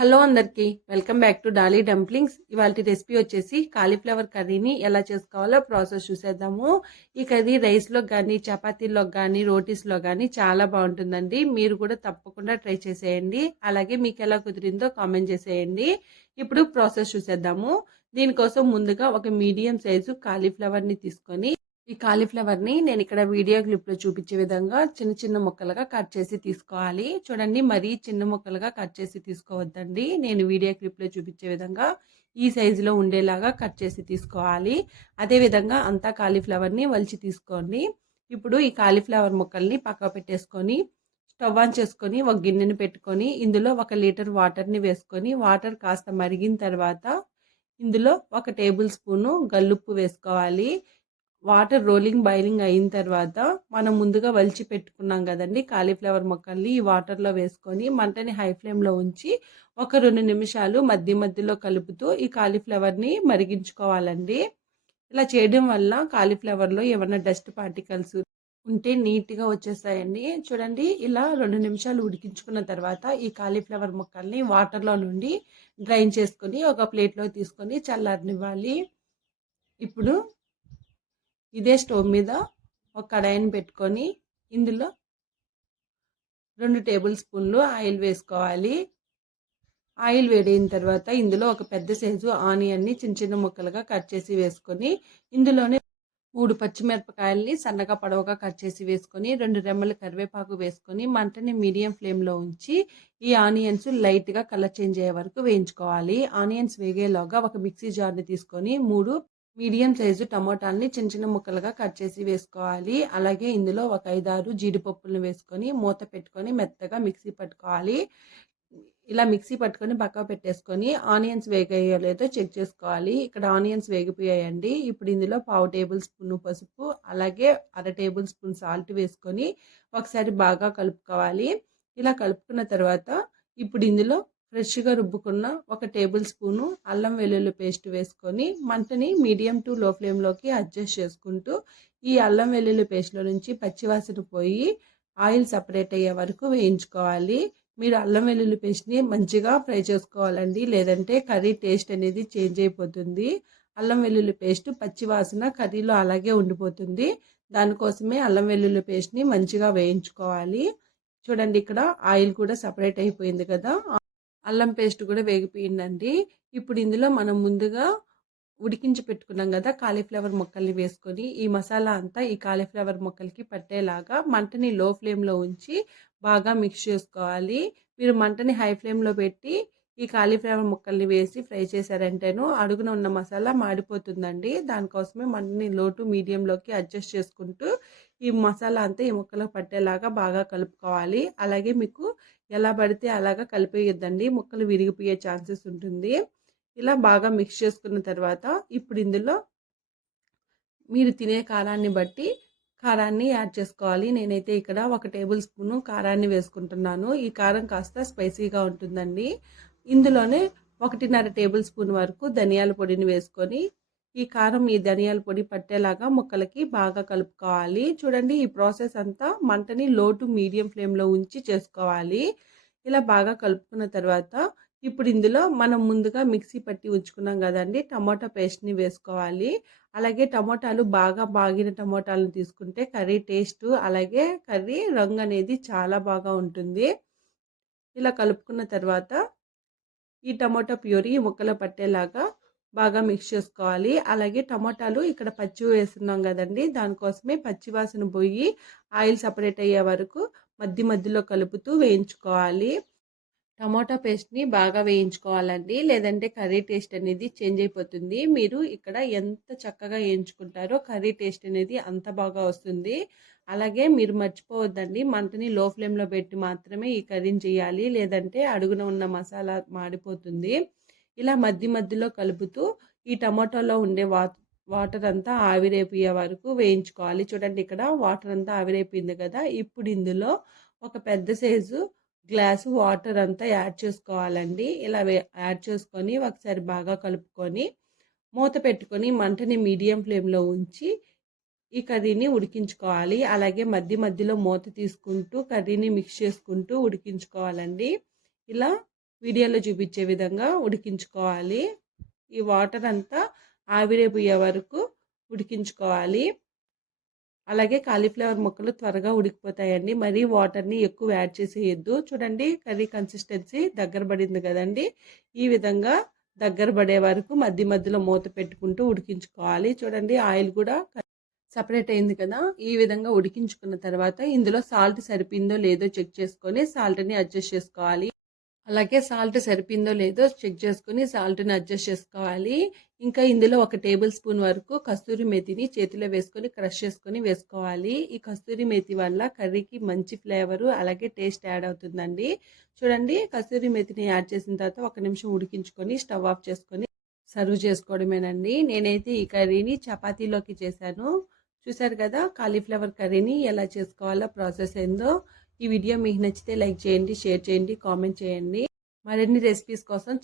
Hello అందరికి welcome back to Dolly dumplings. ఇవాళ recipe వచ్చేసి కాలీఫ్లవర్ కర్రీని ఎలా చేసుకోవాలో ప్రాసెస్ చూసేద్దాము. ఈ కర్రీ రైస్లో కానీ చపాతీలో కానీ రోటీస్లో కానీ చాలా బాగుంటుందండి. మీరు కూడా తప్పకుండా ట్రై చేసేయండి. అలాగే మీకు ఎలా కుదిరిందో కామెంట్ చేసేయండి. ఇప్పుడు ప్రాసెస్ చూసేద్దాము. దీనికోసం ముందుగా ఒక మీడియం సైజు కాలీఫ్లవర్ని తీసుకొని ఈ కాలీఫ్లవర్ని నేను ఇక్కడ వీడియో క్లిప్లో చూపించే విధంగా చిన్న చిన్న ముక్కలుగా కట్ చేసి తీసుకోవాలి. చూడండి మరీ చిన్న ముక్కలుగా కట్ చేసి తీసుకోవద్దండి. నేను వీడియో క్లిప్లో చూపించే విధంగా ఈ సైజులో ఉండేలాగా కట్ చేసి తీసుకోవాలి. అదేవిధంగా అంతా కాలీఫ్లవర్ని వలిచి తీసుకోండి. ఇప్పుడు ఈ కాలీఫ్లవర్ ముక్కల్ని పక్క పెట్టేసుకొని స్టవ్ ఆన్ చేసుకొని ఒక గిన్నెని పెట్టుకొని ఇందులో ఒక లీటర్ వాటర్ని వేసుకొని వాటర్ కాస్త మరిగిన తర్వాత ఇందులో ఒక టేబుల్ స్పూను గల్లుప్పు వేసుకోవాలి. వాటర్ రోలింగ్ బాయిలింగ్ అయిన తర్వాత మనం ముందుగా వలిచి పెట్టుకున్నాం కదండి. కాలీఫ్లవర్ మొక్కల్ని ఈ వాటర్లో వేసుకొని మంటని హై ఫ్లేమ్లో ఉంచి ఒక రెండు నిమిషాలు మధ్య మధ్యలో కలుపుతూ ఈ కాలీఫ్లవర్ని మరిగించుకోవాలండి. ఇలా చేయడం వల్ల కాలీఫ్లవర్లో ఏమైనా డస్ట్ పార్టికల్స్ ఉంటే నీట్గా వచ్చేస్తాయండి. చూడండి ఇలా రెండు నిమిషాలు ఉడికించుకున్న తర్వాత ఈ కాలీఫ్లవర్ ముక్కల్ని వాటర్లో నుండి డ్రైన్ చేసుకొని ఒక ప్లేట్లో తీసుకొని చల్లారనివ్వాలి. ఇప్పుడు ఇదే స్టవ్ మీద ఒక కడాయిని పెట్టుకొని ఇందులో రెండు టేబుల్ స్పూన్లు ఆయిల్ వేసుకోవాలి. ఆయిల్ వేడైన తర్వాత ఇందులో ఒక పెద్ద సైజు ఆనియన్ని చిన్న చిన్న ముక్కలుగా కట్ చేసి వేసుకొని ఇందులోనే మూడు పచ్చిమిరపకాయల్ని సన్నగా పొడవుగా కట్ చేసి వేసుకొని రెండు రెమ్మల కరివేపాకు వేసుకొని మంటని మీడియం ఫ్లేమ్లో ఉంచి ఈ ఆనియన్స్ లైట్గా కలర్ చేంజ్ అయ్యే వరకు వేయించుకోవాలి. ఆనియన్స్ వేగేలోగా ఒక మిక్సీ జార్ని తీసుకొని మూడు మీడియం సైజు టమోటాలని చిన్న చిన్న ముక్కలుగా కట్ చేసి వేసుకోవాలి. అలాగే ఇందులో ఒక ఐదారు జీడిపప్పులను వేసుకొని మూత పెట్టుకొని మెత్తగా మిక్సీ పట్టుకోవాలి. ఇలా మిక్సీ పట్టుకొని పక్క పెట్టేసుకొని ఆనియన్స్ వేగయ్యో లేదో చెక్ చేసుకోవాలి. ఇక్కడ ఆనియన్స్ వేగిపోయాయండి. ఇప్పుడు ఇందులో పావు టేబుల్ స్పూన్ పసుపు అలాగే అర టేబుల్ స్పూన్ సాల్ట్ వేసుకొని ఒకసారి బాగా కలుపుకోవాలి. ఇలా కలుపుకున్న తర్వాత ఇప్పుడు ఇందులో ఫ్రెష్గా రుబ్బుకున్న ఒక టేబుల్ స్పూను అల్లం వెల్లుల్లి పేస్ట్ వేసుకొని మంటని మీడియం టు లో ఫ్లేమ్లోకి అడ్జస్ట్ చేసుకుంటూ ఈ అల్లం వెల్లుల్లి పేస్ట్లో నుంచి పచ్చివాసన పోయి ఆయిల్ సపరేట్ అయ్యే వరకు వేయించుకోవాలి. మీరు అల్లం వెల్లుల్లి పేస్ట్ని మంచిగా ఫ్రై చేసుకోవాలండి. లేదంటే కర్రీ టేస్ట్ అనేది చేంజ్ అయిపోతుంది. అల్లం వెల్లుల్లి పేస్ట్ పచ్చివాసన కర్రీలో అలాగే ఉండిపోతుంది. దానికోసమే అల్లం వెల్లుల్లి పేస్ట్ని మంచిగా వేయించుకోవాలి. చూడండి ఇక్కడ ఆయిల్ కూడా సపరేట్ అయిపోయింది కదా. అల్లం పేస్ట్ కూడా వేగిపోయిందండి. ఇప్పుడు ఇందులో మనం ముందుగా ఉడికించి పెట్టుకున్నాం కదా కాలీఫ్లవర్ మొక్కల్ని వేసుకొని ఈ మసాలా అంతా ఈ కాలీఫ్లవర్ మొక్కలకి పట్టేలాగా మంటని లో ఫ్లేమ్లో ఉంచి బాగా మిక్స్ చేసుకోవాలి. మీరు మంటని హై ఫ్లేమ్లో పెట్టి ఈ కాలీఫ్లవర్ ముక్కల్ని వేసి ఫ్రై చేశారంటేను అడుగున ఉన్న మసాలా మాడిపోతుందండి. దానికోసమే మంటని లో టు మీడియంలోకి అడ్జస్ట్ చేసుకుంటూ ఈ మసాలా అంతా ఈ ముక్కలకు పట్టేలాగా బాగా కలుపుకోవాలి. అలాగే మీకు ఎలా పడితే అలాగా కలిపేయొద్దండి. ముక్కలు విరిగిపోయే ఛాన్సెస్ ఉంటుంది. ఇలా బాగా మిక్స్ చేసుకున్న తర్వాత ఇప్పుడు ఇందులో మీరు తినే కారాన్ని బట్టి కారాన్ని యాడ్ చేసుకోవాలి. నేనైతే ఇక్కడ ఒక టేబుల్ స్పూను కారాన్ని వేసుకుంటున్నాను. ఈ కారం కాస్త స్పైసీగా ఉంటుందండి. ఇందులోనే ఒకటిన్నర టేబుల్ స్పూన్ వరకు ధనియాల పొడిని వేసుకొని ఈ కారం ఈ ధనియాల పొడి పట్టేలాగా ముక్కలకి బాగా కలుపుకోవాలి. చూడండి ఈ ప్రాసెస్ అంతా మంటని లో టు మీడియం ఫ్లేమ్లో ఉంచి చేసుకోవాలి. ఇలా బాగా కలుపుకున్న తర్వాత ఇప్పుడు ఇందులో మనం ముందుగా మిక్సీ పట్టి ఉంచుకున్నాం కదండి టమాటా పేస్ట్ని వేసుకోవాలి. అలాగే టమోటాలు బాగా బాగిన టమోటాలను తీసుకుంటే కర్రీ టేస్ట్ అలాగే కర్రీ రంగు అనేది చాలా బాగా ఉంటుంది. ఇలా కలుపుకున్న తర్వాత ఈ టమోటా ప్యూరీ ముక్కలు పట్టేలాగా బాగా మిక్స్ చేసుకోవాలి. అలాగే టమాటాలు ఇక్కడ పచ్చి వేస్తున్నాం కదండి. దానికోసమే పచ్చివాసన పోయి ఆయిల్ సపరేట్ అయ్యే వరకు మధ్య మధ్యలో కలుపుతూ వేయించుకోవాలి. టమాటా పేస్ట్ని బాగా వేయించుకోవాలండి. లేదంటే కర్రీ టేస్ట్ అనేది చేంజ్ అయిపోతుంది. మీరు ఇక్కడ ఎంత చక్కగా వేయించుకుంటారో కర్రీ టేస్ట్ అనేది అంత బాగా వస్తుంది. అలాగే మీరు మర్చిపోవద్దండి. మంటని లో ఫ్లేమ్లో పెట్టి మాత్రమే ఈ కర్రీని చేయాలి. లేదంటే అడుగున ఉన్న మసాలా మాడిపోతుంది. ఇలా మధ్య మధ్యలో కలుపుతూ ఈ టమాటోలో ఉండే వా వాటర్ అంతా ఆవిరైపోయే వరకు వేయించుకోవాలి. చూడండి ఇక్కడ వాటర్ అంతా ఆవిరైపోయింది కదా. ఇప్పుడు ఇందులో ఒక పెద్ద సైజు గ్లాసు వాటర్ అంతా యాడ్ చేసుకోవాలండి. ఇలా యాడ్ చేసుకొని ఒకసారి బాగా కలుపుకొని మూత పెట్టుకొని మంటని మీడియం ఫ్లేమ్లో ఉంచి ఈ కర్రీని ఉడికించుకోవాలి. అలాగే మధ్య మధ్యలో మూత తీసుకుంటూ కర్రీని మిక్స్ చేసుకుంటూ ఉడికించుకోవాలండి. ఇలా వీడియోలో చూపించే విధంగా ఉడికించుకోవాలి. ఈ వాటర్ అంతా ఆవిరైపోయే వరకు ఉడికించుకోవాలి. అలాగే కాలీఫ్లవర్ ముక్కలు త్వరగా ఉడికిపోతాయండి. మరీ వాటర్ని ఎక్కువ యాడ్ చేసేయద్దు. చూడండి కర్రీ కన్సిస్టెన్సీ దగ్గర పడింది కదండి. ఈ విధంగా దగ్గర పడే వరకు మధ్య మధ్యలో మూత పెట్టుకుంటూ ఉడికించుకోవాలి. చూడండి ఆయిల్ కూడా సపరేట్ అయింది కదా. ఈ విధంగా ఉడికించుకున్న తర్వాత ఇందులో సాల్ట్ సరిపోయిందో లేదో చెక్ చేసుకొని సాల్ట్ని అడ్జస్ట్ చేసుకోవాలి. అలాగే సాల్ట్ సరిపోయిందో లేదో చెక్ చేసుకుని సాల్ట్ని అడ్జస్ట్ చేసుకోవాలి. ఇంకా ఇందులో ఒక టేబుల్ స్పూన్ వరకు కస్తూరి మేతిని చేతిలో వేసుకొని క్రష్ చేసుకొని వేసుకోవాలి. ఈ కస్తూరి మేతి వల్ల కర్రీకి మంచి ఫ్లేవరు అలాగే టేస్ట్ యాడ్ అవుతుందండి. చూడండి కస్తూరి మేతిని యాడ్ చేసిన తర్వాత ఒక నిమిషం ఉడికించుకొని స్టవ్ ఆఫ్ చేసుకొని సర్వ్ చేసుకోవడమేనండి. నేనైతే ఈ కర్రీని చపాతీలోకి చేశాను. చూసారు కదా కాలీఫ్లవర్ కర్రీని ఎలా చేసుకోవాలో ప్రాసెస్ ఏందో. ఈ వీడియో మీకు నచ్చితే లైక్ చేయండి షేర్ చేయండి కామెంట్ చేయండి. మరిన్ని రెసిపీస్ కోసం